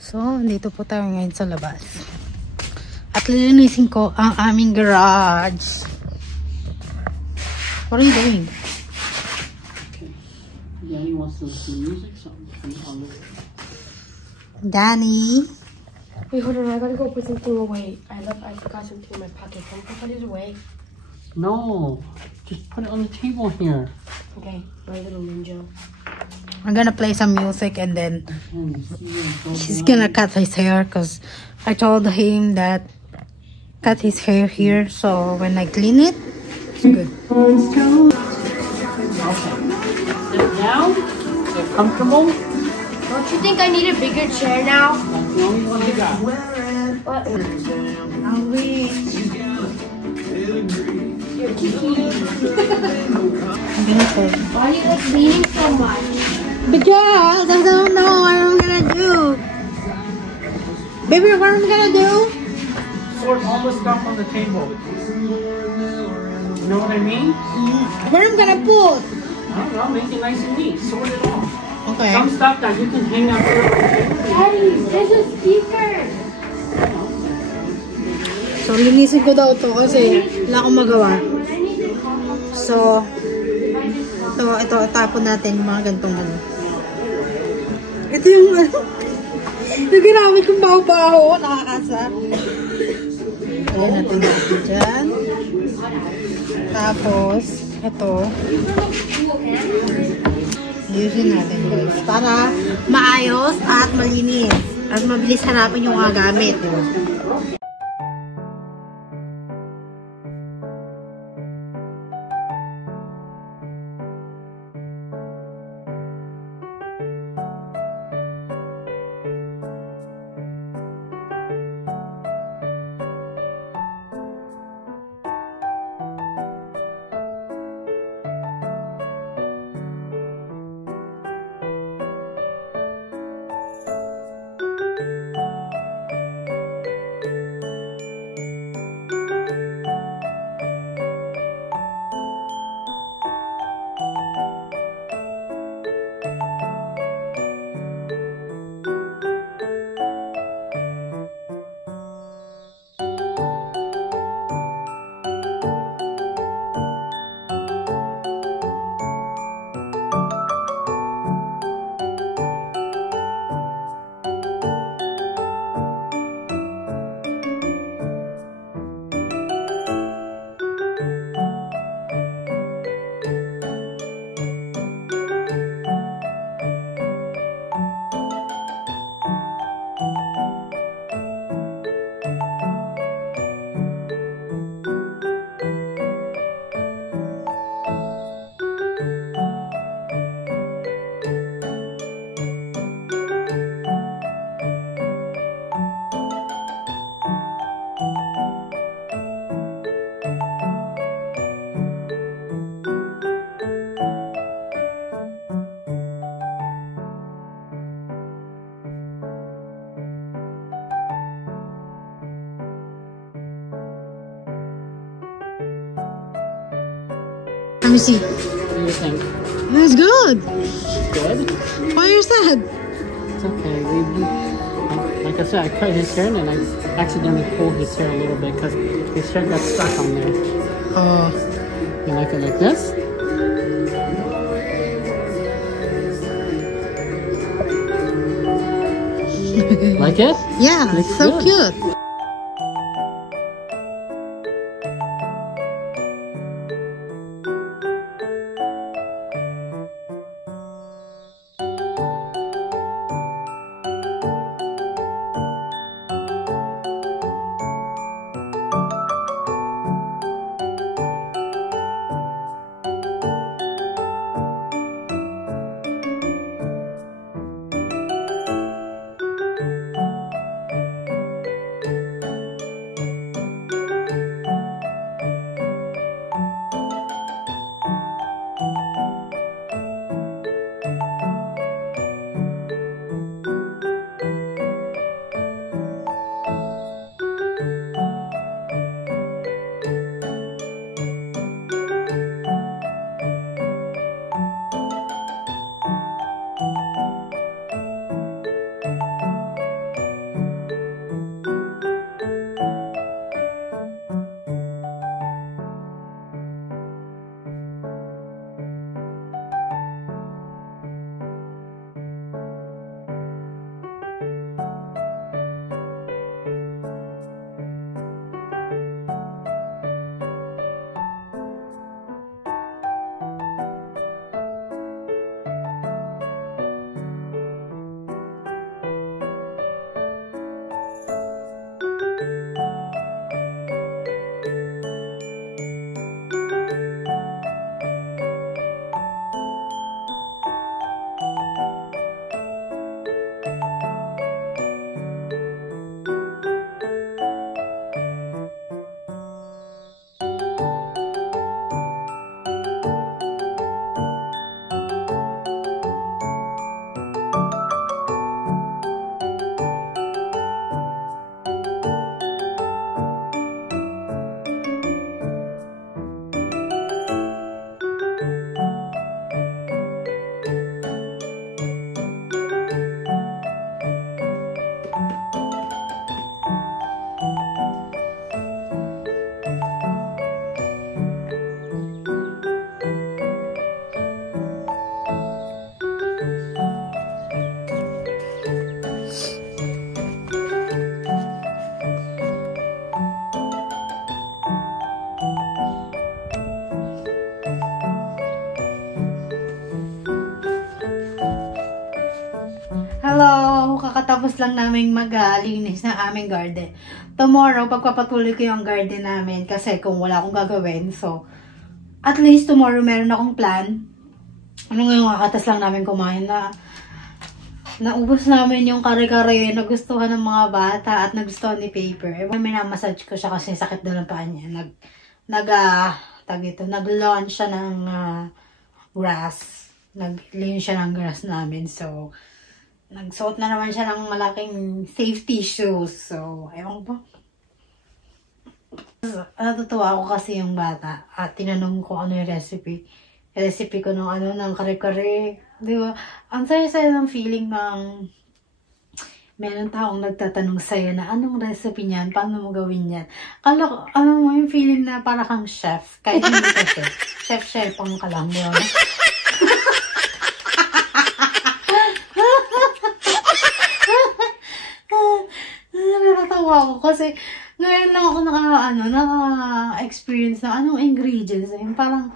So, dito po tayo ngayon sa labas. At lilinisin ko ang aming garage. What are you doing? Danny wants to listen to music, something. Danny? Wait, hold on. I gotta go put something away. I forgot something in my pocket. Can I put it away? No, just put it on the table here. Okay, my little ninja. I'm gonna play some music and then she's gonna cut his hair because I told him that cut his hair here, so when I clean it, it's good. Okay. Sit down. Get comfortable. Don't you think I need a bigger chair now? That's the only one you got. What? I'll wait. You're Kiki. I'm gonna play. Why are you like leaning so much? Because I don't know what I'm gonna do. Baby, what am I gonna do? Sort all the stuff on the table. You know what I mean? Where am I gonna put? I don't know. Make it nice and neat. Sort it all. Okay. Some stuff that you can hang out there. Daddy, there's a speaker. So, linisin ko daw to kasi wala akong magawa. So, ito, tapon natin yung mga gantong ano. Ito yung ano. Yung ginamit kong baho-baho. Nakakasar. Ayan natin dito dyan. Tapos, ito. Ayusin natin guys. Para maayos at malinis. At mabilis hanapin yung mga gamit. Diba? Let me see. What do you think? That's good. Good? Why are you sad? It's okay. Like I said, I cut his hair and then I accidentally pulled his hair a little bit because his hair got stuck on there. Oh. You like it like this? Like it? Yeah, Looks so good. cute. Hello! Kakatapos lang namin maglinis ng aming garden. Tomorrow, pagpapatuloy ko yung garden namin kasi kung wala akong gagawin. So, at least tomorrow meron akong plan. Ano ngayon, kakatas lang namin kumain na naubos namin yung kare-kare na gustuhan ng mga bata at nagustuhan ni Paper. May na-massage ko siya kasi sakit daw ng paa niya. Nag-launch siya ng grass. Nag-launch siya ng grass namin. So, nagsuot na naman siya ng malaking safety shoes. So, ewan po. Natutuwa ako kasi yung bata. At tinanong ko ano yung recipe. Recipe ko ng kare-kare. Di ba? Ang saya-saya ng feeling ng meron taong nagtatanong sa'yo na anong recipe niyan? Paano mo gawin yan? Kala ko, ano mo yung feeling na para kang chef. Kahit hindi ka chef. Chef ang ka lang. Di ba? Natatawa ako kasi ngayon lang ako naka-experience na anong ingredients. Yung parang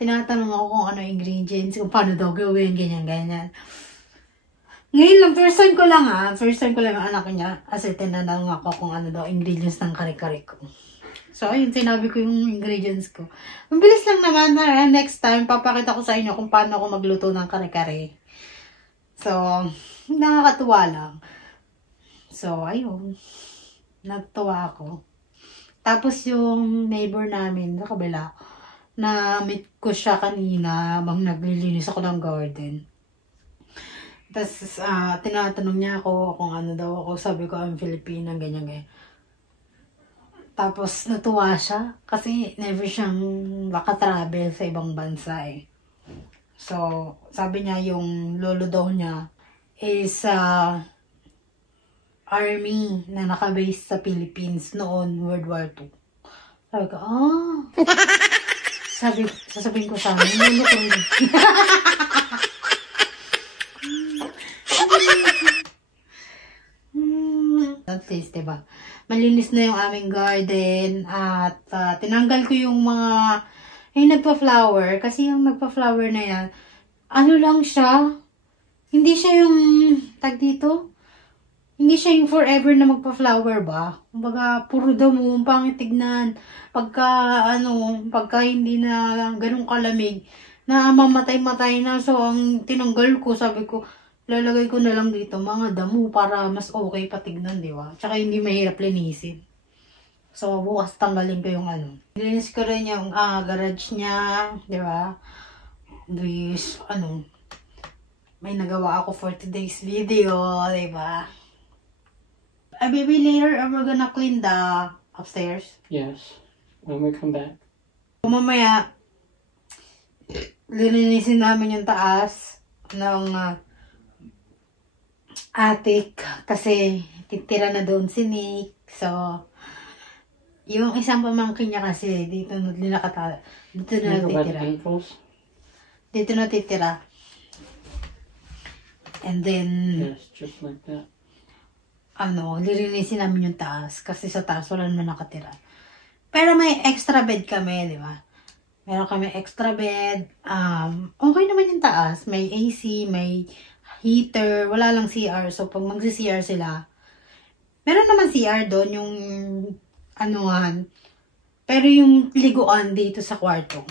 tinatanong ako kung ano ingredients, kung paano daw gawin, ganyan. Ngayon lang, first time ko lang yung anak niya. Kasi tinanong ako kung ano daw ingredients ng kare-kare ko. So, ayun, sinabi ko yung ingredients ko. Mabilis lang naman. Next time, papakita ko sa inyo kung paano ako magluto ng kare-kare. So, nakakatuwa lang. So, ayun. Natuwa ako. Tapos yung neighbor namin sa kabila, na-meet ko siya kanina bang naglilinis ako ng garden. Tapos, tinatanong niya ako kung ano daw ako. Sabi ko, I'm Filipina, ganyan. Tapos, natuwa siya kasi never siyang makatravel sa ibang bansa eh. So, sabi niya yung lolo daw niya is army na nakabase sa Philippines noon, World War II. Sabi ko, sasabihin ko sa amin, lolo ko yun. At least, diba? Malinis na yung aming garden at tinanggal ko yung mga nagpa-flower. Kasi yung nagpa-flower na yan, ano lang siya, hindi siya yung hindi siya yung forever na magpa-flower ba? Kumbaga, puro damo, pangit tignan. Pagka hindi na ganun kalamig, na mamatay-matay na. So, ang tinanggal ko, sabi ko, lalagay ko na lang dito mga damo para mas okay patignan, di ba? Tsaka hindi mahirap linisin. So, bukas tanggalin ko yung Linis ko rin yung garage niya, di ba? May nagawa ako for today's video, di ba? Baby, later we're gonna clean the upstairs. Yes, when we come back. Mamaya, lilinisin namin yung taas ng attic kasi titira na doon si Nick. So, yung isang pamangkin niya kasi dito na natitira. Dito natitira. And then, yes, just like that. Lilinisin namin yung taas kasi sa taas wala naman nakatira. Pero may extra bed kami, di ba? Meron kami extra bed. Okay naman yung taas. May AC, may heater, wala lang CR. So, pag magsi-CR sila, meron naman CR doon, yung pero yung liguan dito sa kwarto.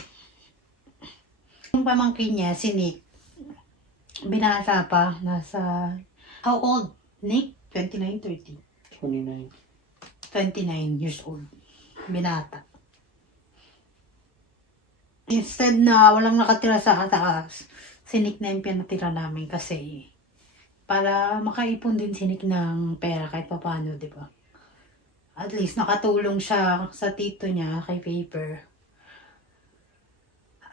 Yung pamangkin niya, si Nick, binata pa, nasa, how old? Nick? 29, 30? 29. 29 years old. Binata. Instead na walang nakatira sa taas, si Nick na yung pinatira namin kasi para makaipon din si Nick ng pera kahit paano, di ba? At least nakatulong siya sa tito niya kay Paper.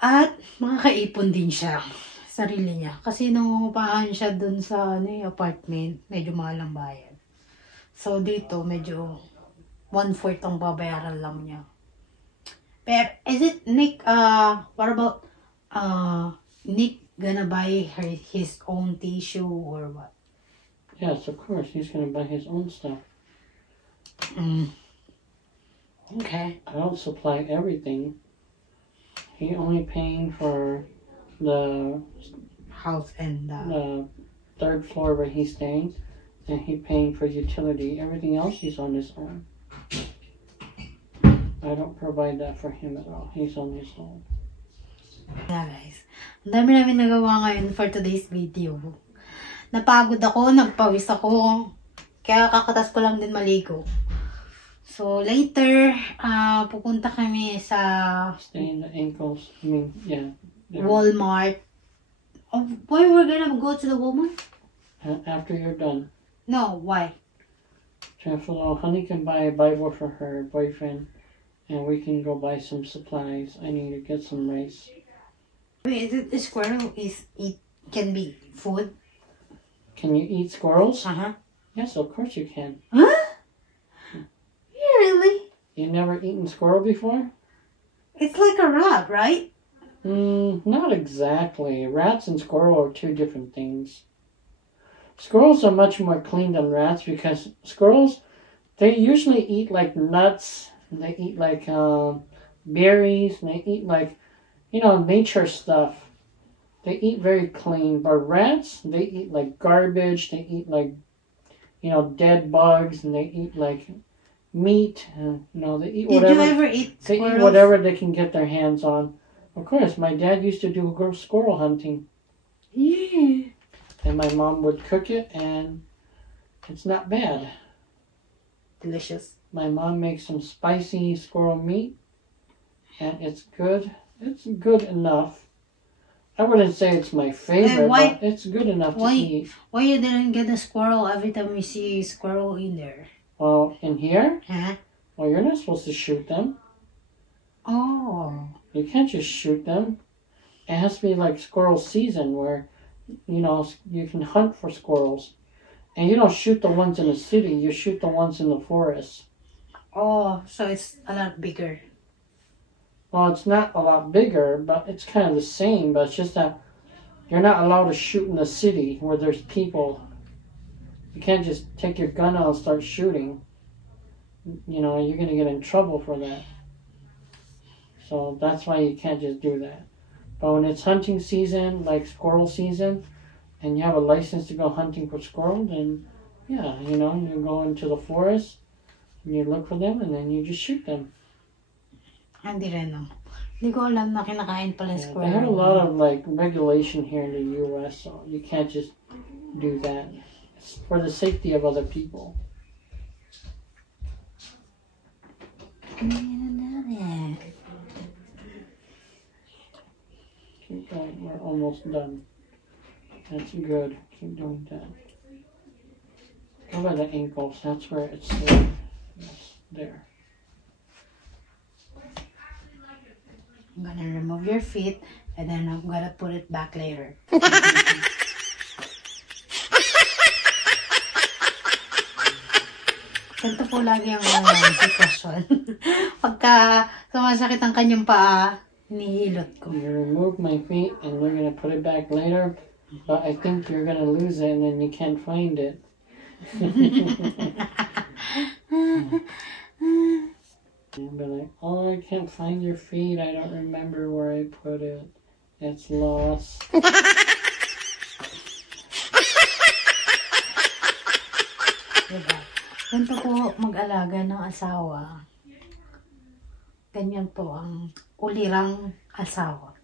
At makakaipon din siya sarili niya. Kasi nangungupahan siya dun sa apartment. Medyo mahal ang bayad. So, dito, medyo 1/4 ang babayaran lang niya. Pero, is it Nick, what about, Nick gonna buy his own tissue or what? Yes, of course. He's gonna buy his own stuff. Okay. I don't supply everything. He only paying for the house and 3rd floor where he's staying, and he's paying for utility. Everything else, he's on his own. I don't provide that for him at all. He's on his own. Yeah, guys. Ang dami namin nagawa ngayon for today's video. Napagod ako, nagpawis ako. Kaya kakatas ko lang din maligo. So, later, pupunta kami sa Stay in the ankles. I mean, yeah. Walmart. Oh, why we're gonna go to the Walmart? After you're done. No, why? So Honey can buy a Bible for her boyfriend, and we can go buy some supplies. I need to get some rice. Wait, is it the squirrel can be food? Can you eat squirrels? Uh-huh. Yes, of course you can. Huh? Really? You never eaten squirrel before? It's like a rat, right? Not exactly. Rats and squirrel are 2 different things. Squirrels are much more clean than rats because squirrels, they usually eat like nuts. They eat like berries. And they eat like, nature stuff. They eat very clean. But rats, they eat like garbage. They eat like, dead bugs. And they eat like meat. They eat whatever. Did you ever eat squirrels? They eat whatever they can get their hands on. Of course, my dad used to do squirrel hunting. Yeah. And my mom would cook it, and it's not bad. Delicious. My mom makes some spicy squirrel meat, and it's good. It's good enough. I wouldn't say it's my favorite, but it's good enough to eat. Why you didn't get a squirrel every time we see squirrel in there? Well, in here? Huh? Well, you're not supposed to shoot them. Oh. You can't just shoot them. It has to be like squirrel season where, you can hunt for squirrels. And you don't shoot the ones in the city, you shoot the ones in the forest. Oh, so it's a lot bigger. Well, it's not a lot bigger, but it's kind of the same, but it's just that you're not allowed to shoot in the city where there's people. You can't just take your gun out and start shooting. You're going to get in trouble for that. So that's why you can't just do that. But when it's hunting season, like squirrel season, and you have a license to go hunting for squirrel, then yeah, you go into the forest, and you look for them, and then you just shoot them. Hindi rin, no? Hindi ko alam na kinakain pala squirrel. They have a lot of regulation here in the U.S., so you can't just do that. It's for the safety of other people. Keep going. We're almost done. That's good. Keep doing that. Go by the ankles. That's where it's safe. Yes, there. I'm gonna remove your feet and then I'm gonna put it back later. Ganito po lagi ang sitwasyon. Pagka sumasakit ang kanyang paa, hinihilot ko. You remove my feet and we're gonna put it back later, but I think you're gonna lose it and then you can't find it. And be like, oh, I can't find your feet. I don't remember where I put it. It's lost. Diba? Ganito po mag-alaga ng asawa. Ganyan po ang ulirang asawa.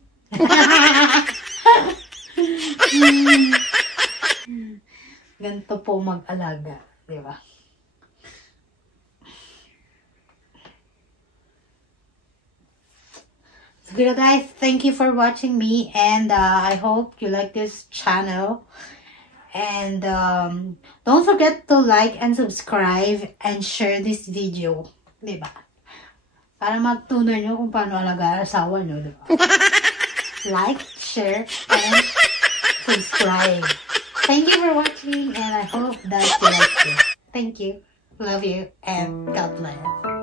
Ganito po mag-alaga. Diba? So guys, thank you for watching me, and I hope you like this channel. And don't forget to like and subscribe and share this video. Diba? Para magtunan nyo kung paano alagaan asawa nyo. Diba? Like, share, and subscribe. Thank you for watching, and I hope that you like it. Thank you. Love you, and God bless.